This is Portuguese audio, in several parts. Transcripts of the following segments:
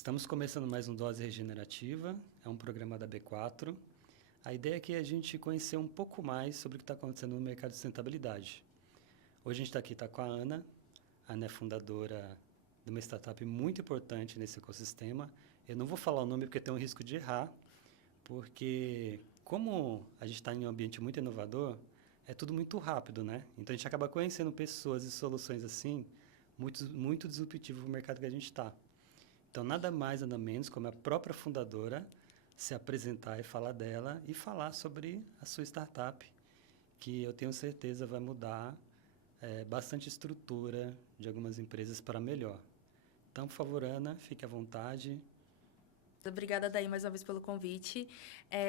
Estamos começando mais um Dose Regenerativa, é um programa da B4. A ideia aqui é a gente conhecer um pouco mais sobre o que está acontecendo no mercado de sustentabilidade. Hoje a gente está aqui com a Ana. A Ana é fundadora de uma startup muito importante nesse ecossistema. Eu não vou falar o nome porque tem um risco de errar, porque como a gente está em um ambiente muito inovador, é tudo muito rápido, né? Então a gente acaba conhecendo pessoas e soluções assim, muito disruptivas no mercado que a gente está. Então, nada mais, nada menos, como a própria fundadora se apresentar e falar dela e falar sobre a sua startup, que eu tenho certeza vai mudar bastante estrutura de algumas empresas para melhor. Então, por favor, Ana, fique à vontade. Obrigada, Daí, mais uma vez pelo convite.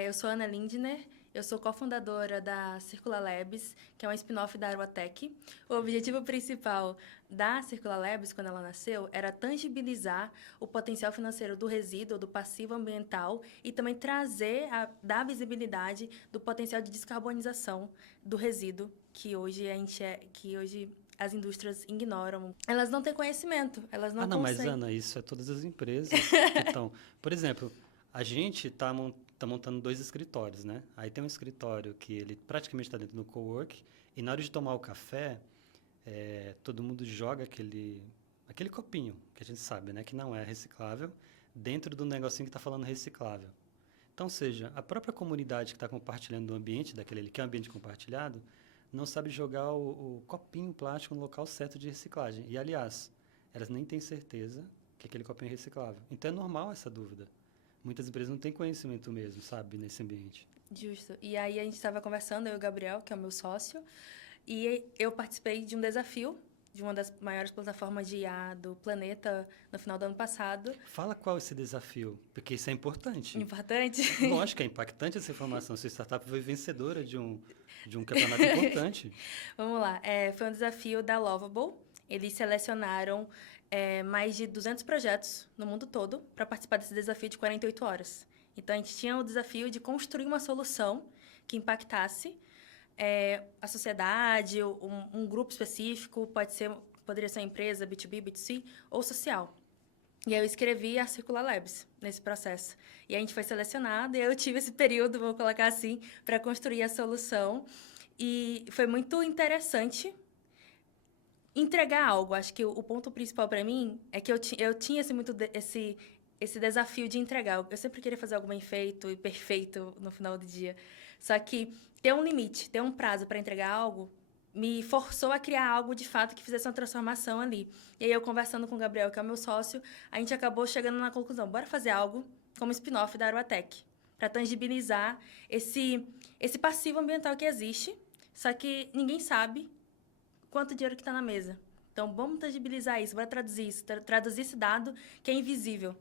Eu sou Ana Lindner, eu sou cofundadora da Circular Labs, que é um spin-off da Aruatec. O objetivo principal da Circular Labs, quando ela nasceu, era tangibilizar o potencial financeiro do resíduo, do passivo ambiental e também dar visibilidade do potencial de descarbonização do resíduo que hoje as indústrias ignoram. Elas não têm conhecimento, elas não Não, mas conseguem. Ana, isso é todas as empresas que estão... Por exemplo, a gente está montando 2 escritórios, né? Aí tem um escritório que ele praticamente está dentro do cowork e na hora de tomar o café, todo mundo joga aquele copinho, que a gente sabe, né? Que não é reciclável, dentro do negocinho que está falando reciclável. Então, seja, a própria comunidade que está compartilhando o ambiente, que é um ambiente compartilhado, não sabe jogar o copinho plástico no local certo de reciclagem. E, aliás, elas nem têm certeza que aquele copinho é reciclável. Então, é normal essa dúvida. Muitas empresas não têm conhecimento mesmo, sabe, nesse ambiente. Justo. E aí a gente estava conversando, eu e o Gabriel, que é o meu sócio, e eu participei de um desafio de uma das maiores plataformas de IA do planeta no final do ano passado. Fala qual é esse desafio, porque isso é importante. Importante? Lógico que é impactante essa informação. Sua startup foi vencedora de um campeonato importante. Vamos lá. Foi um desafio da Lovable. Eles selecionaram mais de 200 projetos no mundo todo para participar desse desafio de 48 horas. Então, a gente tinha o desafio de construir uma solução que impactasse a sociedade, um grupo específico, poderia ser uma empresa, B2B, B2C, ou social. E aí eu escrevi a Circular Labs nesse processo. E a gente foi selecionado, e eu tive esse período, vou colocar assim, para construir a solução. E foi muito interessante entregar algo. Acho que o ponto principal para mim é que eu tinha esse desafio de entregar. Eu sempre queria fazer algo bem feito e perfeito no final do dia. Só que ter um limite, ter um prazo para entregar algo, me forçou a criar algo de fato que fizesse uma transformação ali. E aí eu conversando com o Gabriel, que é o meu sócio, a gente acabou chegando na conclusão, bora fazer algo como spin-off da Aruatec, para tangibilizar esse passivo ambiental que existe, só que ninguém sabe quanto dinheiro que está na mesa. Então, vamos tangibilizar isso, bora traduzir isso, traduzir esse dado que é invisível.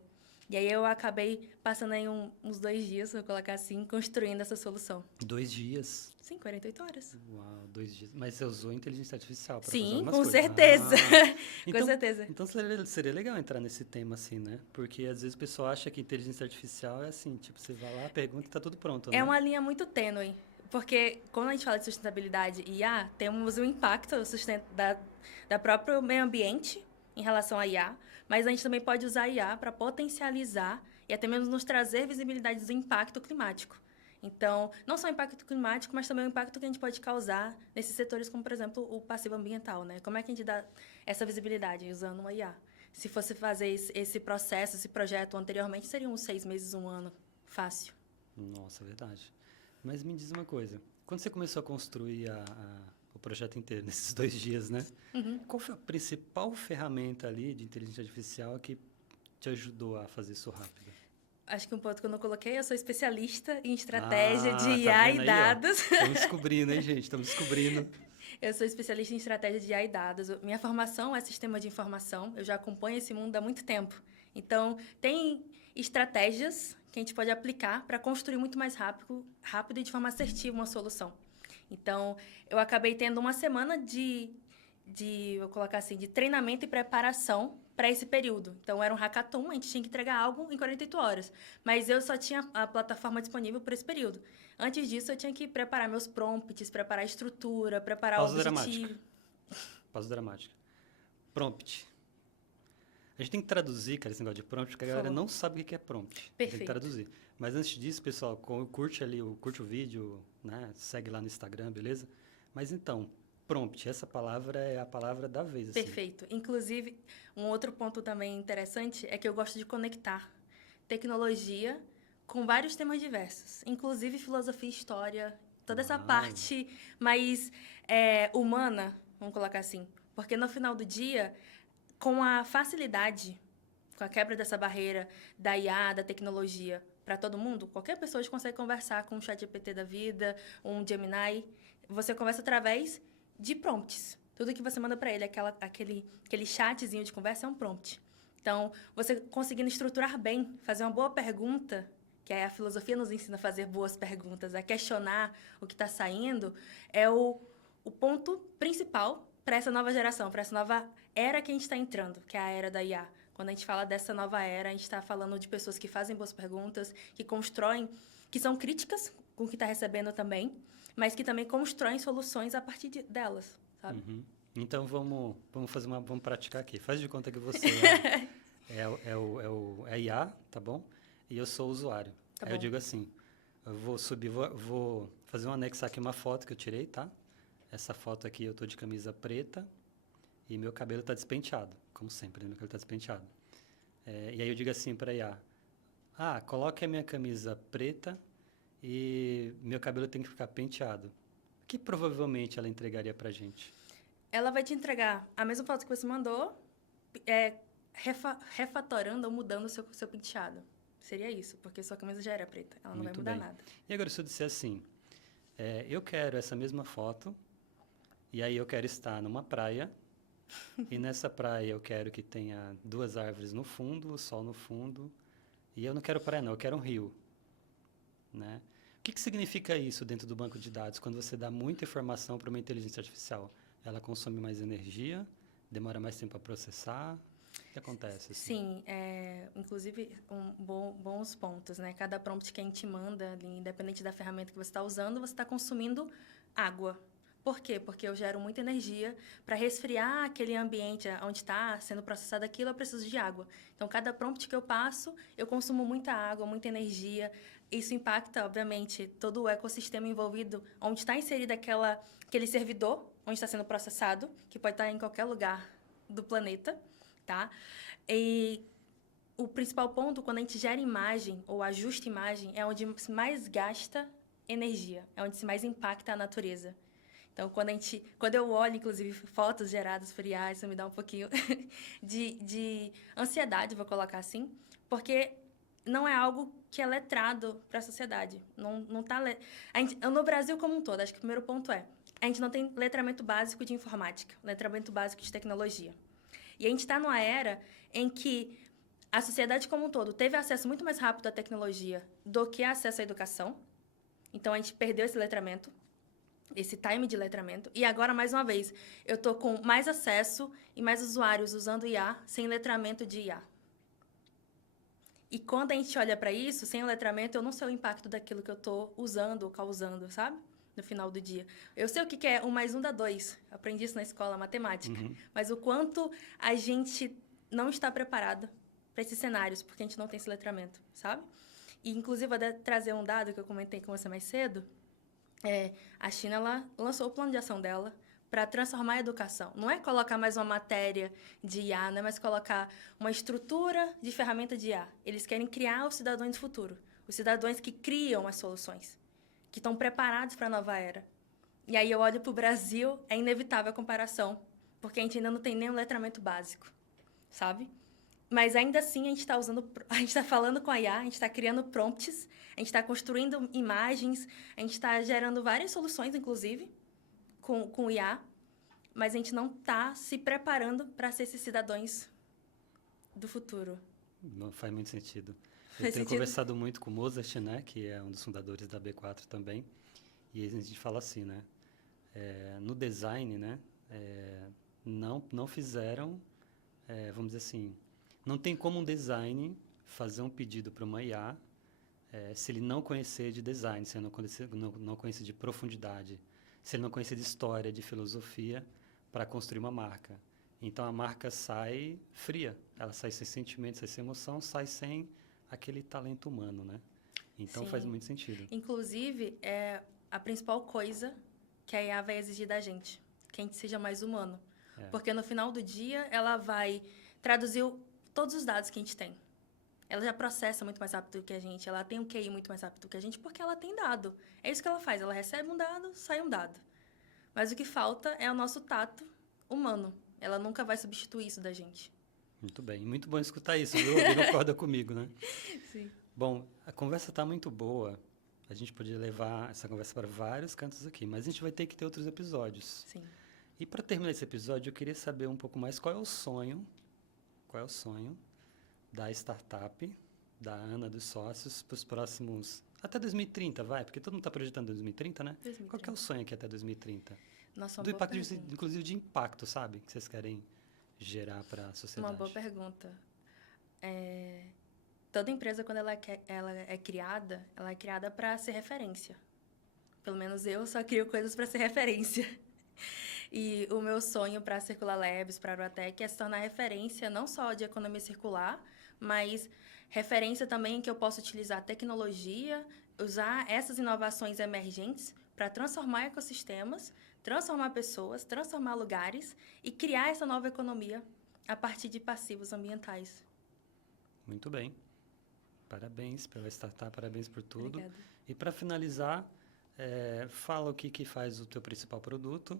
E aí eu acabei passando aí uns 2 dias, vou colocar assim, construindo essa solução. 2 dias? Sim, 48 horas. Uau, 2 dias. Mas você usou inteligência artificial para fazer Sim, algumas com coisas? certeza. Então, Com certeza. então seria legal entrar nesse tema assim, né? Porque às vezes o pessoal acha que inteligência artificial é assim, tipo, você vai lá, pergunta e tá tudo pronto, É né? uma linha muito tênue, porque quando a gente fala de sustentabilidade e IA, temos o impacto da próprio meio ambiente em relação à IA, mas a gente também pode usar a IA para potencializar e até mesmo nos trazer visibilidade do impacto climático. Então, não só o impacto climático, mas também o impacto que a gente pode causar nesses setores, como, por exemplo, o passivo ambiental, né? Como é que a gente dá essa visibilidade usando uma IA? Se fosse fazer esse processo, esse projeto anteriormente, seriam uns 6 meses, 1 ano. Fácil. Nossa, verdade. Mas me diz uma coisa, quando você começou a construir o projeto inteiro, nesses 2 dias, né? Qual foi a principal ferramenta ali de inteligência artificial que te ajudou a fazer isso rápido? Acho que um ponto que eu não coloquei, eu sou especialista em estratégia de Tá IA e vendo aí, ó? dados. Estamos descobrindo, hein, gente? Estamos descobrindo. Eu sou especialista em estratégia de IA e dados. Minha formação é sistema de informação. Eu já acompanho esse mundo há muito tempo. Então, tem estratégias que a gente pode aplicar para construir muito mais rápido e de forma assertiva uma solução. Então, eu acabei tendo uma semana vou colocar assim, de treinamento e preparação para esse período. Então, era um hackathon, a gente tinha que entregar algo em 48 horas. Mas eu só tinha a plataforma disponível por esse período. Antes disso, eu tinha que preparar meus prompts, preparar a estrutura, preparar o Pausa objetivo. dramática. Pausa dramática. Prompt. A gente tem que traduzir, cara, esse negócio de prompt, porque a galera não sabe o que é prompt. Tem que traduzir. Mas antes disso, pessoal, curte o vídeo, né? Segue lá no Instagram, beleza? Mas então, prompt, essa palavra é a palavra da vez, assim. Perfeito. Inclusive, um outro ponto também interessante é que eu gosto de conectar tecnologia com vários temas diversos, inclusive filosofia, história, toda essa parte mais humana, vamos colocar assim. Porque no final do dia, com a facilidade, com a quebra dessa barreira da IA, da tecnologia para todo mundo, qualquer pessoa consegue conversar com um ChatGPT da vida, um Gemini. Você conversa através de prompts. Tudo que você manda para ele, aquele chatzinho de conversa é um prompt. Então, você conseguindo estruturar bem, fazer uma boa pergunta, que a filosofia nos ensina a fazer boas perguntas, a questionar o que está saindo, é o ponto principal para essa nova geração, para essa nova era que a gente está entrando, que é a era da IA. Quando a gente fala dessa nova era, a gente está falando de pessoas que fazem boas perguntas, que constroem, que são críticas com o que está recebendo também, mas que também constroem soluções a partir delas, sabe? Uhum. Então, vamos praticar aqui. Faz de conta que você é a IA, tá bom? E eu sou o usuário. Tá Aí bom. eu digo assim, eu vou fazer anexar aqui uma foto que eu tirei, tá? Essa foto aqui eu tô de camisa preta e meu cabelo tá despenteado, como sempre, né? Meu cabelo tá despenteado. E aí eu digo assim para a IA, coloque a minha camisa preta e meu cabelo tem que ficar penteado. O que provavelmente ela entregaria pra gente? Ela vai te entregar a mesma foto que você mandou, refatorando ou mudando o seu penteado. Seria isso, porque sua camisa já era preta. Ela não vai mudar nada. E agora, se eu disser assim, eu quero essa mesma foto, e aí eu quero estar numa praia, e nessa praia eu quero que tenha 2 árvores no fundo, o sol no fundo, e eu não quero praia não, eu quero um rio, né? O que significa isso dentro do banco de dados, quando você dá muita informação para uma inteligência artificial? Ela consome mais energia, demora mais tempo a processar, o que acontece? Assim? Sim, inclusive bons pontos, né? Cada prompt que a gente manda, independente da ferramenta que você está usando, você está consumindo água. Por quê? Porque eu gero muita energia para resfriar aquele ambiente onde está sendo processado aquilo, eu preciso de água. Então, cada prompt que eu passo, eu consumo muita água, muita energia. Isso impacta, obviamente, todo o ecossistema envolvido, onde está inserido aquele servidor, onde está sendo processado, que pode estar em qualquer lugar do planeta, tá? E o principal ponto, quando a gente gera imagem ou ajusta imagem, é onde se mais gasta energia, é onde se mais impacta a natureza. Então, quando eu olho, inclusive, fotos geradas por IA, isso me dá um pouquinho de ansiedade, vou colocar assim, porque não é algo que é letrado para a sociedade. Não tá no Brasil como um todo, acho que o primeiro ponto a gente não tem letramento básico de informática, letramento básico de tecnologia. E a gente está numa era em que a sociedade como um todo teve acesso muito mais rápido à tecnologia do que acesso à educação. Então, a gente perdeu esse letramento, esse time de letramento. E agora, mais uma vez, eu estou com mais acesso e mais usuários usando IA sem letramento de IA. E quando a gente olha para isso, sem o letramento, eu não sei o impacto daquilo que eu estou usando ou causando, sabe? No final do dia. Eu sei o que é 1 mais 1 dá 2. Aprendi isso na escola, matemática. Uhum. Mas o quanto a gente não está preparado para esses cenários, porque a gente não tem esse letramento, sabe? E, inclusive, vou trazer um dado que eu comentei com você mais cedo. A China ela lançou o plano de ação dela para transformar a educação. Não é colocar mais uma matéria de IA, não é mais colocar uma estrutura de ferramenta de IA. Eles querem criar os cidadãos do futuro. Os cidadãos que criam as soluções, que estão preparados para a nova era. E aí eu olho para o Brasil, é inevitável a comparação, porque a gente ainda não tem nenhum letramento básico, sabe? Mas ainda assim a gente está falando com a IA, a gente está criando prompts, a gente está construindo imagens, a gente está gerando várias soluções, inclusive, com o IA, mas a gente não está se preparando para ser esses cidadãos do futuro. Não faz muito sentido. Eu tenho conversado muito com o Mozart, né, que é um dos fundadores da B4 também, e a gente fala assim, né, no design, né, não fizeram, vamos dizer assim, não tem como um design fazer um pedido para uma IA se ele não conhecer de design, se ele não conhecer de profundidade, se ele não conhecer de história, de filosofia, para construir uma marca. Então, a marca sai fria. Ela sai sem sentimento, sai sem emoção, sai sem aquele talento humano, né? Então, Sim. faz muito sentido. Inclusive, é a principal coisa que a IA vai exigir da gente, que a gente seja mais humano. Porque no final do dia, ela vai traduzir todos os dados que a gente tem. Ela já processa muito mais rápido que a gente, ela tem um QI muito mais rápido que a gente, porque ela tem dado. É isso que ela faz, ela recebe um dado, sai um dado. Mas o que falta é o nosso tato humano. Ela nunca vai substituir isso da gente. Muito bem. Muito bom escutar isso, viu? Alguém concorda comigo, né? Sim. Bom, a conversa está muito boa. A gente podia levar essa conversa para vários cantos aqui, mas a gente vai ter que ter outros episódios. Sim. E para terminar esse episódio, eu queria saber um pouco mais qual é o sonho da startup, da Ana, dos sócios, para os próximos... Até 2030, vai? Porque todo mundo está projetando 2030, né? 2030. Qual que é o sonho aqui até 2030? Nossa, uma Do boa impacto, pergunta. inclusive de impacto, sabe? Que vocês querem gerar para a sociedade. Uma boa pergunta. Toda empresa, quando ela é criada para ser referência. Pelo menos eu só crio coisas para ser referência. E o meu sonho para a Circular Labs, para a Aroatec, é se tornar referência não só de economia circular, mas referência também que eu possa utilizar tecnologia, usar essas inovações emergentes para transformar ecossistemas, transformar pessoas, transformar lugares e criar essa nova economia a partir de passivos ambientais. Muito bem. Parabéns pela startup, parabéns por tudo. Obrigada. E para finalizar, fala o que faz o teu principal produto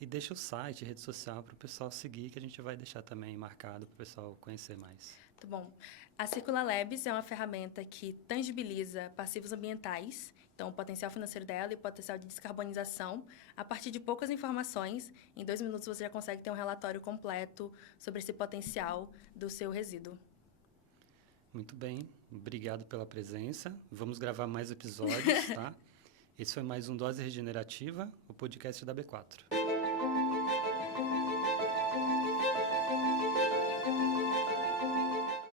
e deixa o site, rede social para o pessoal seguir, que a gente vai deixar também marcado para o pessoal conhecer mais. Muito bom. A Circular Labs é uma ferramenta que tangibiliza passivos ambientais, então o potencial financeiro dela e o potencial de descarbonização. A partir de poucas informações, em 2 minutos você já consegue ter um relatório completo sobre esse potencial do seu resíduo. Muito bem, obrigado pela presença. Vamos gravar mais episódios, tá? Esse foi mais um Dose Regenerativa, o podcast da B4.